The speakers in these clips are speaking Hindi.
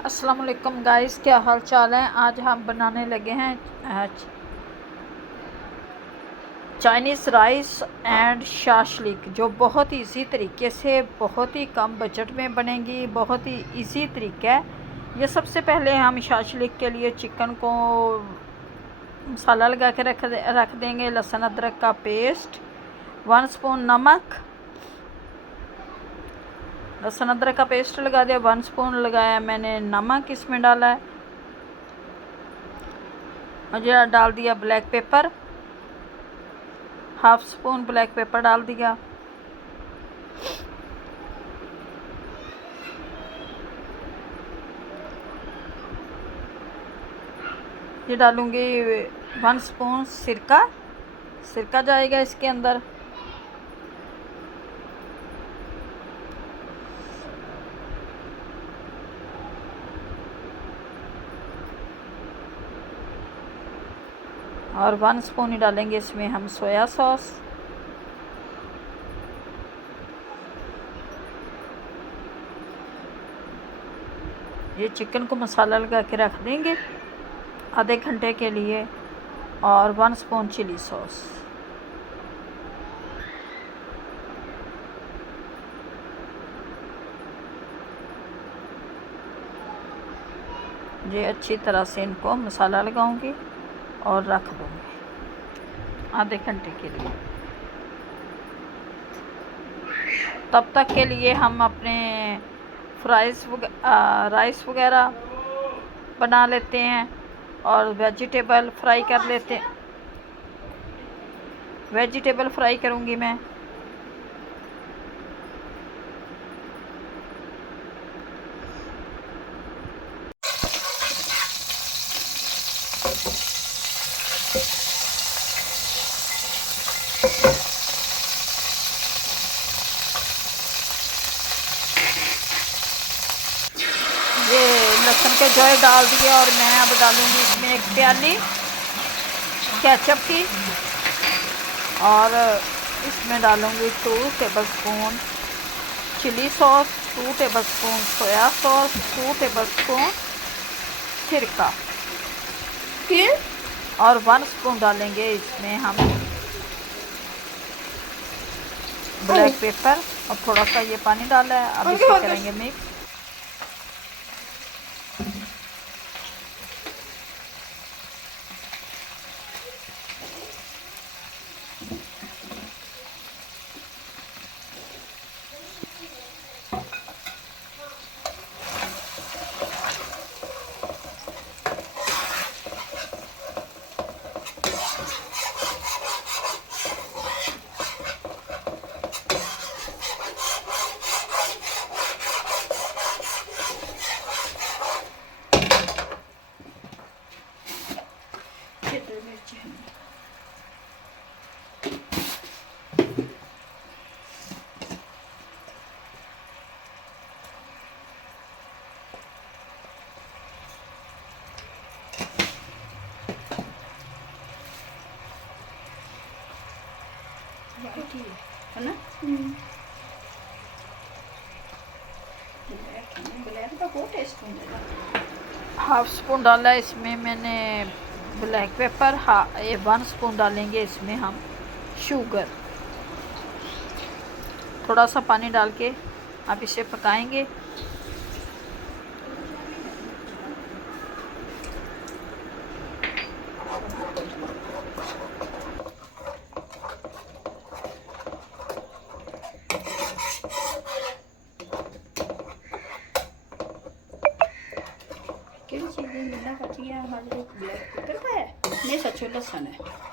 अस्सलाम वालेकुम गाइस, क्या हाल चाल है। आज हम बनाने लगे हैं चाइनीज़ राइस एंड शाशलिक, जो बहुत ही इजी तरीके से बहुत ही कम बजट में बनेगी। बहुत ही इजी तरीका है ये। सबसे पहले हम शाशलिक के लिए चिकन को मसाला लगा के रख देंगे। लहसुन अदरक का पेस्ट, 1 स्पून नमक, लहसुन अदरक का पेस्ट लगा दिया, 1 स्पून लगाया मैंने नमक इसमें डाला है। मुझे डाल दिया black pepper, 1/2 spoon black pepper डाल दिया। ये डालूंगी 1 स्पून सिरका जाएगा इसके अंदर। और 1 स्पून ही डालेंगे इसमें हम सोया सॉस। ये चिकन को मसाला लगा के रख देंगे आधे घंटे के लिए। और 1 स्पून चिली सॉस। ये अच्छी तरह से इनको मसाला लगाऊंगी और रख दूंगी आधे घंटे के लिए। तब तक के लिए हम अपने राइस वगैरह बना लेते हैं और वेजिटेबल फ्राई कर लेते हैं। वेजिटेबल फ्राई करूंगी मैं। ये लहसुन के जोए डाल दिए और मैं अब डालूंगी इसमें 1 प्याली केचप की। और इसमें डालूंगी 2 tablespoon chili sauce, 2 tablespoon soya sauce, 2 tablespoon सिरका, फिर और 1 स्पून डालेंगे इसमें हम ब्लैक पेपर। और थोड़ा सा ये पानी डाला है, अब इसे करेंगे मिक्स। है ना? ब्लैक का बहुत टेस्ट होगा। 1/2 स्पून डाला इसमें मैंने ब्लैक पेपर। 1 स्पून डालेंगे इसमें हम शुगर। थोड़ा सा पानी डाल के आप इसे पकाएंगे। केड़ी चीज़ मिलना पड़ती है हमारे ब्लैक पेपर का है नहीं, सचो लहसुन है।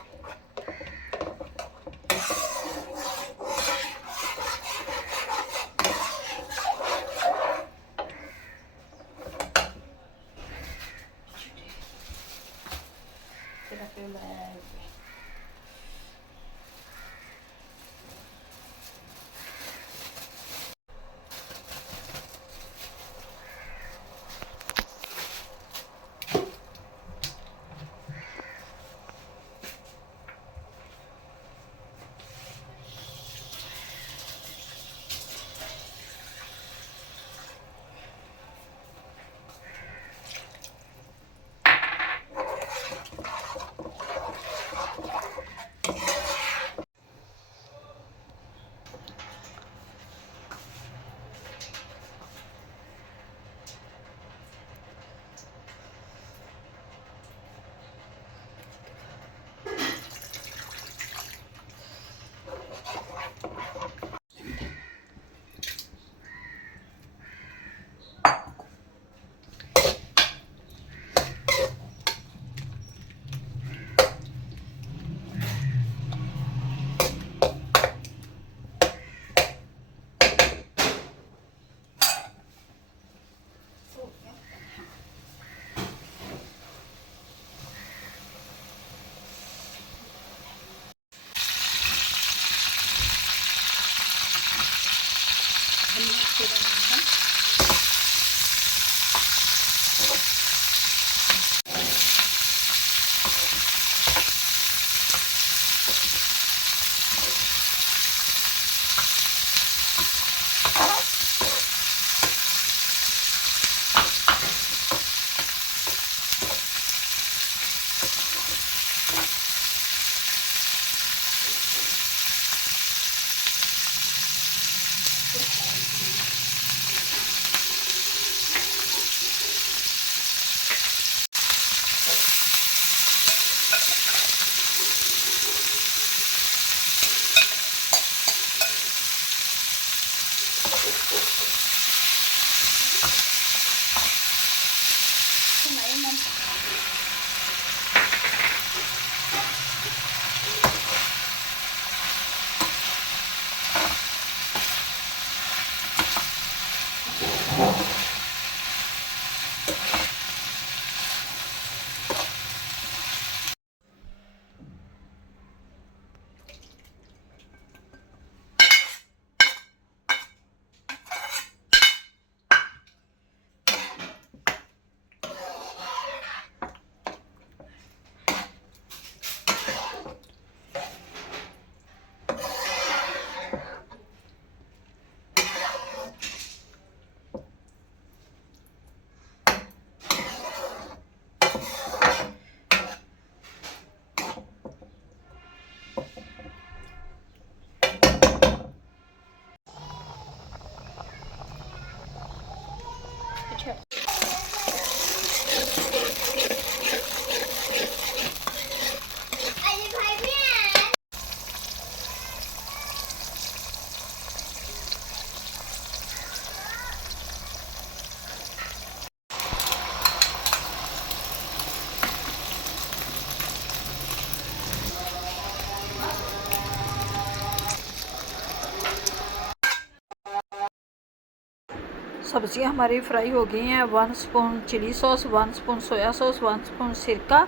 सब्ज़ियाँ हमारी फ्राई हो गई हैं। 1 spoon chili sauce, 1 spoon soya sauce, 1 spoon सिरका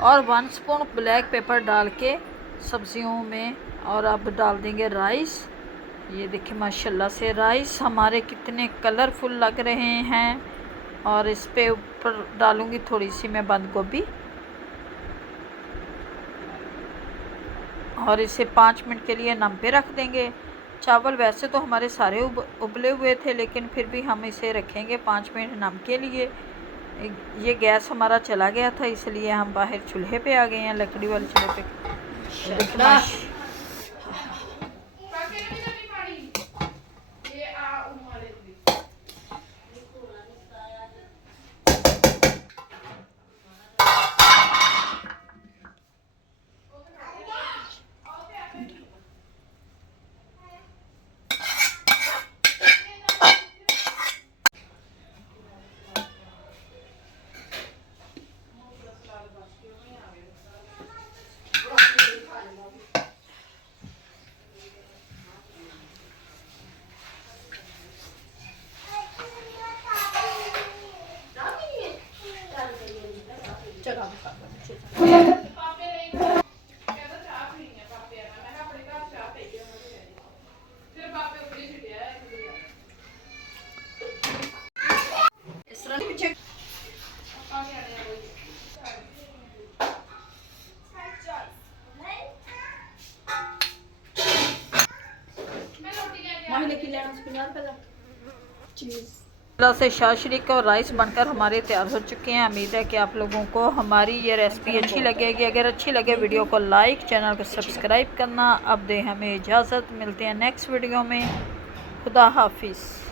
और 1 स्पून ब्लैक पेपर डाल के सब्ज़ियों में। और अब डाल देंगे राइस। ये देखिए माशाल्लाह से राइस हमारे कितने कलरफुल लग रहे हैं। और इस पे ऊपर डालूँगी थोड़ी सी मैं बंद गोभी और इसे 5 मिनट के लिए नम पे रख देंगे। चावल वैसे तो हमारे सारे उबले हुए थे, लेकिन फिर भी हम इसे रखेंगे 5 मिनट नम के लिए। ये गैस हमारा चला गया था, इसलिए हम बाहर चूल्हे पे आ गए हैं, लकड़ी वाले चूल्हे पे। से शाशरिक और राइस बनकर हमारे तैयार हो चुके हैं। उम्मीद है कि आप लोगों को हमारी ये रेसिपी अच्छी लगेगी। अगर अच्छी लगे वीडियो को लाइक, चैनल को सब्सक्राइब करना। अब दे हमें इजाज़त, मिलते हैं नेक्स्ट वीडियो में। खुदा हाफिज़।